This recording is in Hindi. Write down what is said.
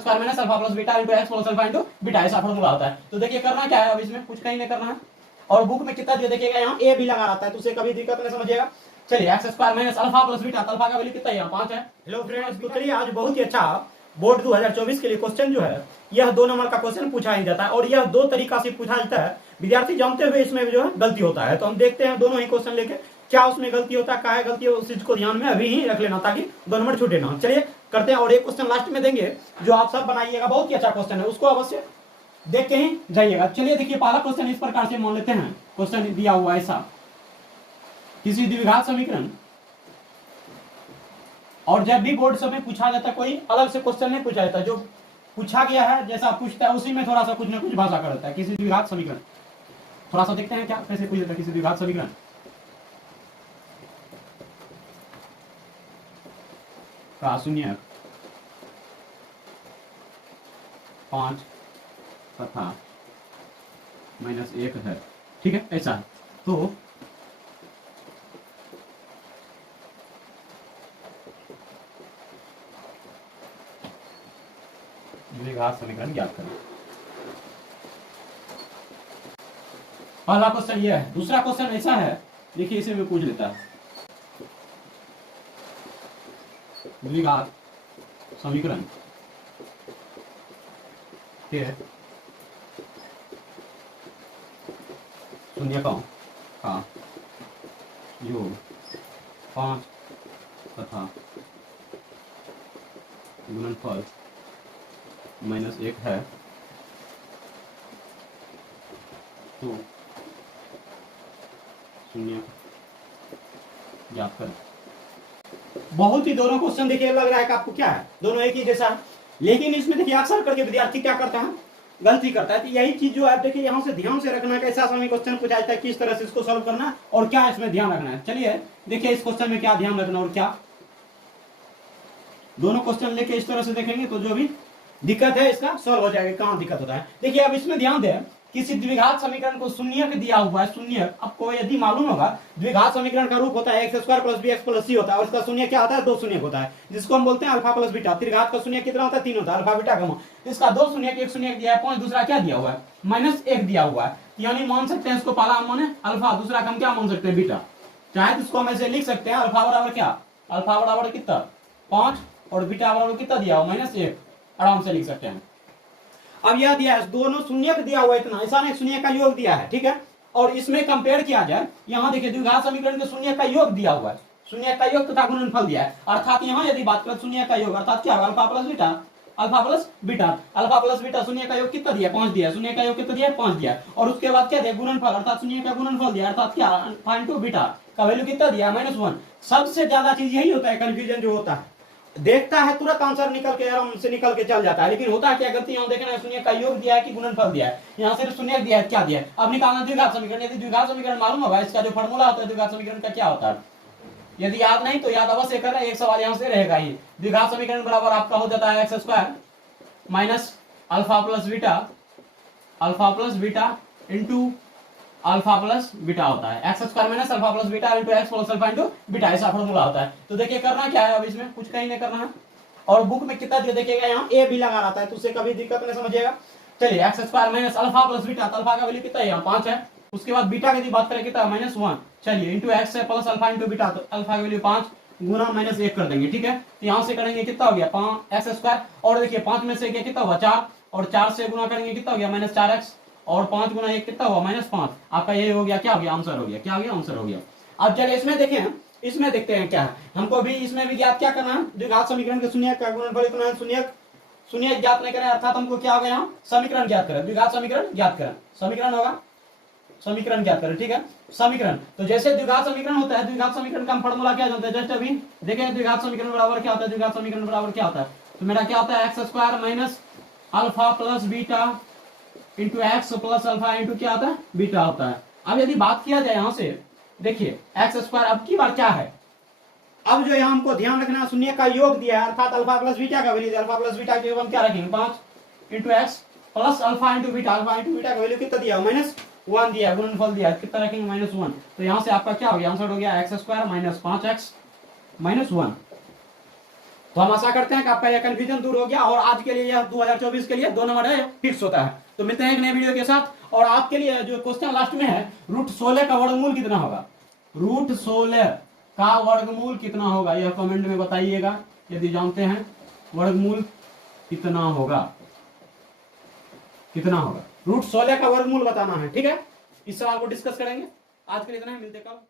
Square minus alpha plus beta into x plus alpha into beta, ऐसा फॉर्मूला होता है। तो देखिए करना क्या है, अब इसमें कुछ कहीं नहीं करना है, और बुक में कितना दिया देखिएगा, यहाँ ए भी लगा रहता है, तो उसे कभी दिक्कत नहीं समझिएगा। चलिए x square minus alpha plus beta, alpha का वैल्यू कितना है, यहाँ 5 है। हेलो फ्रेंड्स, तो चलिए आज बहुत ही अच्छा बोर्ड 2024 के लिए क्वेश्चन जो है, यह 2 नंबर का क्वेश्चन पूछा ही जाता है, और यह 2 तरीका से पूछा जाता है। विद्यार्थी जानते हुए इसमें जो है गलती होता है, तो हम देखते हैं दोनों ही क्वेश्चन लेके क्या उसमें गलती होता है, क्या है गलती है, उस चीज को ध्यान में अभी ही रख लेना ताकि 2 नंबर छूटे ना। चलिए करते हैं, और एक क्वेश्चन लास्ट में देंगे जो आप सब बनाइएगा, बहुत ही अच्छा क्वेश्चन है, उसको अवश्य देख के ही जाइएगा। चलिए देखिए पहला क्वेश्चन इस प्रकार से मान लेते हैं, क्वेश्चन दिया हुआ ऐसा, किसी द्विघात समीकरण, और जब भी बोर्ड सब में पूछा जाता है कोई अलग से क्वेश्चन नहीं पूछा जाता, जो पूछा गया है जैसा पूछता है उसी में थोड़ा सा कुछ ना कुछ भाषा करता है। किसी द्विघात समीकरण, थोड़ा सा देखते हैं क्या कैसे पूछ देता है किसी द्विघात समीकरण। का शून्य 5 तथा -1 है, ठीक है, ऐसा है। तो द्विघात समीकरण ज्ञात करें। पहला क्वेश्चन यह है। दूसरा क्वेश्चन ऐसा है, देखिए इसे भी पूछ लेता है, द्विघात समीकरण के शून्यकों का योग 5 तथा गुणनफल -1 है, तो शून्य ज्ञात करें। बहुत ही दोनों क्वेश्चन देखिए लग रहा है कि आपको क्या है, दोनों एक ही जैसा है, लेकिन इसमें देखिए अक्सर करके विद्यार्थी क्या करता है, गलती करता है। तो यही चीज जो है देखिए यहाँ से ध्यान से रखना है, कैसा समय क्वेश्चन पूछा जाता है, किस तरह से इसको सॉल्व करना है और क्या इसमें ध्यान रखना है। चलिए देखिए इस क्वेश्चन में क्या ध्यान रखना और क्या, दोनों क्वेश्चन लेके इस तरह से देखेंगे तो जो भी दिक्कत है इसका सॉल्व हो जाएगा, कहाँ दिक्कत होता है। देखिए अब इसमें ध्यान दें, किसी द्विघात समीकरण को शून्यक दिया हुआ है, शून्यक आपको यदि मालूम होगा द्विघात समीकरण का रूप होता है x square plus b x plus c होता है, और इसका शून्य क्या होता है, 2 शून्य होता है, जिसको हम बोलते हैं अल्फा प्लस बीटा। त्रिघात का शून्य कितना होता है, 3 होता है, अल्फा बीटा का। इसका 2 शून्य, एक शून्य दिया है 5, दूसरा क्या दिया हुआ है, -1 दिया हुआ है, यानी मान सकते हैं इसको पहला हम माने अल्फा, दूसरा हम क्या मान सकते हैं, बीटा। चाहे तो इसको हम ऐसे लिख सकते हैं, अल्फा बराबर क्या, अल्फा बराबर कितना 5 और बीटा बराबर कितना दिया हुआ -1, आराम से लिख सकते हैं। अब यह दिया है, दोनों शून्य दिया हुआ है, इतना ऐसा नहीं, शून्य का योग दिया है, ठीक है। और इसमें कंपेयर किया जाए, यहाँ देखिए द्विघात समीकरण के शून्य का योग दिया हुआ है, शून्य का योग तथा गुणनफल दिया है, अर्थात यहाँ यदि बात करें शून्य का योग अर्थात क्या, alpha plus beta, alpha plus beta, alpha plus beta शून्य का योग कितना दिया, 5 दिया, शून्य का योग कितना दिया, 5 दिया, और उसके बाद क्या दिया, गुणनफल अर्थात शून्य का गुणनफल दिया, अर्थात क्या, अल्फा इंटू बीटा का वैल्यू कितना दिया, -1। सबसे ज्यादा चीज यही होता है, कंफ्यूजन जो होता है, देखता है तुरंत आंसर निकल के आराम से निकल के चल जाता है, लेकिन होता है क्या, गलती यहाँ देखना है, शून्य का योग दिया है कि गुणनफल दिया है, यहाँ सिर्फ शून्य दिया है, क्या दिया है। अब निकालना द्विघात समीकरण, यदि द्विघात समीकरण मालूम होगा, इसका जो फॉर्मूला होता है द्विघात समीकरण का क्या होता है, यदि याद नहीं तो याद अवश्य करें, एक सवाल यहाँ से रहेगा ही। द्विघात समीकरण बराबर आपका हो जाता है x square minus alpha plus beta into alpha plus beta होता है, x square minus alpha plus beta into x plus alpha into beta, ऐसा फॉर्मूला होता है। तो देखिए करना क्या है, अब इसमें कुछ कहीं नहीं करना है, और बुक में कितना दिया देखिएगा, यहाँ ए भी लगा रहता है, तो उससे कभी दिक्कत नहीं समझिएगा। चलिए x square minus alpha plus beta, alpha का वैल्यू कितना है, यहाँ 5 है, उसके बाद बीटा की बात करें कितना, -1, चलिए into x plus alpha into beta, तो अल्फा की वैल्यू 5 गुना -1 कर देंगे, ठीक है। तो यहाँ से करेंगे कितना हो गया, 5 एक्स स्क्वायर, और देखिए 5 में से कितना हुआ 4, और 4 से गुना करेंगे कितना हो गया, -4x, और 5 गुना 1 कितना हुआ, -5। आपका ये हो गया, क्या हो गया, आंसर हो गया, क्या हो गया, आंसर हो गया। अब चलिए इसमें देखें, इसमें देखते हैं क्या है, हमको भी इसमें भी ज्ञात क्या करना है, द्विघात समीकरण के शून्य का गुणनफल इतना है, शून्य ज्ञात नहीं करें, अर्थात हमको क्या हो गया, यहाँ समीकरण ज्ञात करें, द्विघात समीकरण ज्ञात करें, समीकरण होगा, समीकरण ज्ञात करें, ठीक है। समीकरण, तो जैसे द्विघात समीकरण होता है, द्विघात समीकरण का फॉर्मूला क्या जानते हैं, जस्ट अभी देखें, द्विघात समीकरण बराबर क्या होता है, द्विघात समीकरण बराबर क्या होता है, तो मेरा क्या होता है, x square minus alpha plus beta into x plus alpha into क्या होता है, बीटा होता है। अब यदि बात किया जाए यहाँ से, देखिए एक्स स्क्वायर अब की बार क्या है, अब जो यहाँ हमको ध्यान रखना, शून्य का योग दिया है, अर्थात अल्फा प्लस बीटा का वैल्यू, अल्फा प्लस बीटा के हम क्या रखेंगे, 5 into x plus alpha into beta, alpha into beta का वैल्यू कितना दिया, -1 दिया, गुणनफल दिया, कितना रखेंगे, -1। तो यहाँ से आपका क्या हो गया, आंसर हो गया एक्स स्क्वायर माइनस 5x -1, तो हम आशा करते हैं कि आपका यह कंफ्यूजन दूर हो गया और आज के लिए यह 2024 के लिए 2 नंबर है फिक्स होता है। तो मिलते हैं एक नए वीडियो के साथ। और आपके लिए जो क्वेश्चन लास्ट में है, √16 का वर्गमूल कितना होगा, √16 का वर्गमूल कितना होगा, यह कमेंट में बताइएगा यदि जानते हैं वर्गमूल कितना होगा, कितना होगा √16 का वर्गमूल बताना है। ठीक है, इस सवाल को डिस्कस करेंगे। आज के लिए इतना ही, मिलते कल।